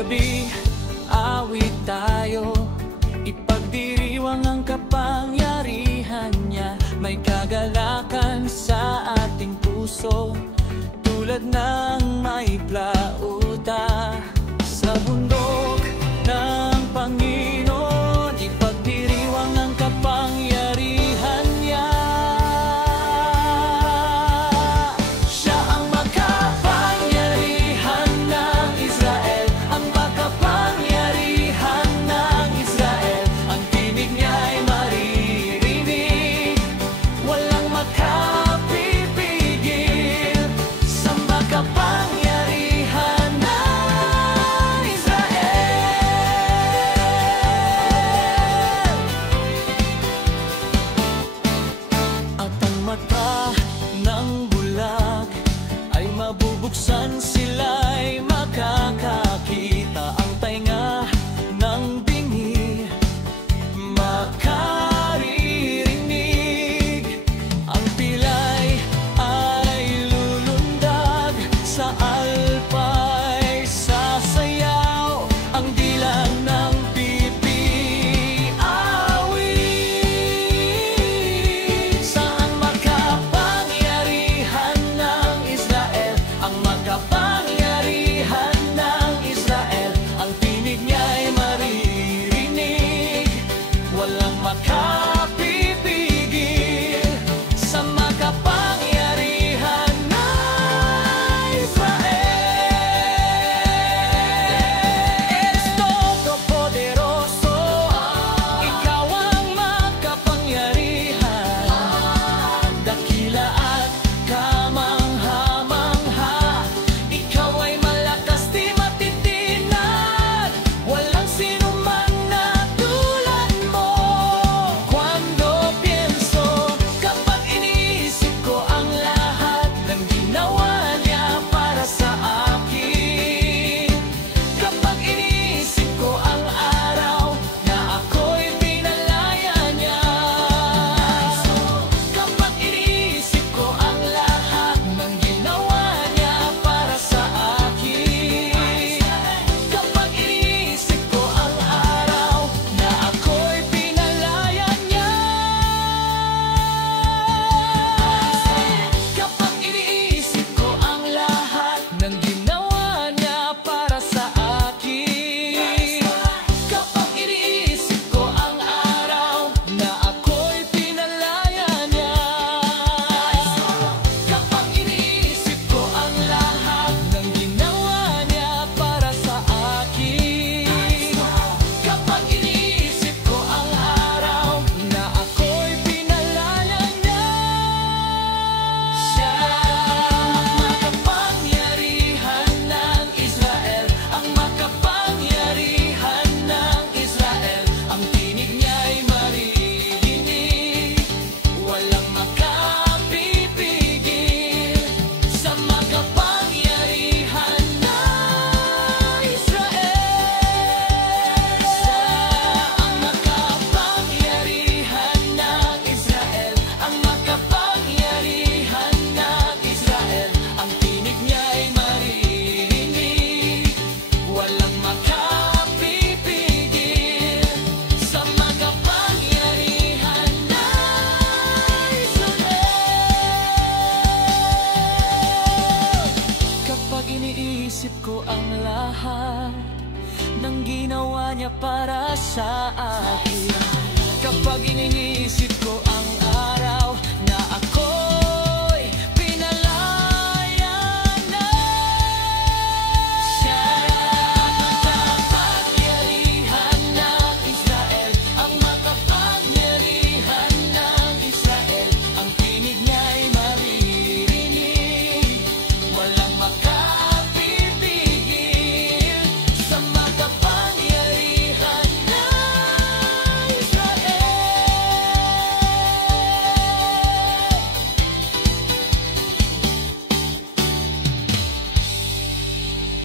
gabi, awit tayo, ipagdiriwang ang kapangyarihan niya. May kagalakan sa ating puso, tulad ng may plauta. Sa bundok ng Panginoon, ipagdiriwang ang kapangyarihan niya. Siya ang makapangyarihan ng Israel, ang makapangyarihan ng Israel. Ang tinig niya ay maririnig, walang makapipigil sa makapangyarihan ng Israel. At ang mata ng bulag ay mabubuksan, sila'y makakakita. Ang tainga ng bingi makaririnig. Ang pilay ay lulundag, sa alpay sasayaw. Ang dilang ng pipi awit. Saan makapangyarihan ng Israel, ang makapangyarihan ng Israel. Ang tinig niya ay maririnig, walang makapipigil sa makapangyarihan ng Israel. Eres todopoderoso, ikaw ang makapangyarihan. Dakila at kamangha-mangha, ikaw ay malakas di matitinag. Walang sinuman na tulad mo. Cuando pienso, kapag iniisip ko ang lahat ng ginawa niya para sa akin. Kapag iniisip ko ang araw na ako'y pinalaya niya. Kapag iniisip ko ang lahat ng ginawa niya para sa akin. Kapag iniisip ko ang araw na ako'y pinalaya niya. Kapag iniisip ko ang lahat ng ginawa niya para sa akin. Kapag iniisip ko ang araw na ako'y pinalaya niya. Kapag iniisip ko ang lahat ng ginawa niya para sa akin. Kapag iniisip ko ang araw na ako'y pinalaya niya. Siya ang makapangyarihan ng Israel, ang makapangyarihan ng Israel. Ang tinig niya ay maririnig, walang makapipigil sa makapangyarihan ng Israel. Siya ang makapangyarihan ng Israel, ang makapangyarihan ng Israel. Ang tinig niya ay maririnig, walang makapipigil sa makapangyarihan ng Israel. Kapag iniisip ko ang lahat ng ginawa niya para sa akin. Kapag iniisip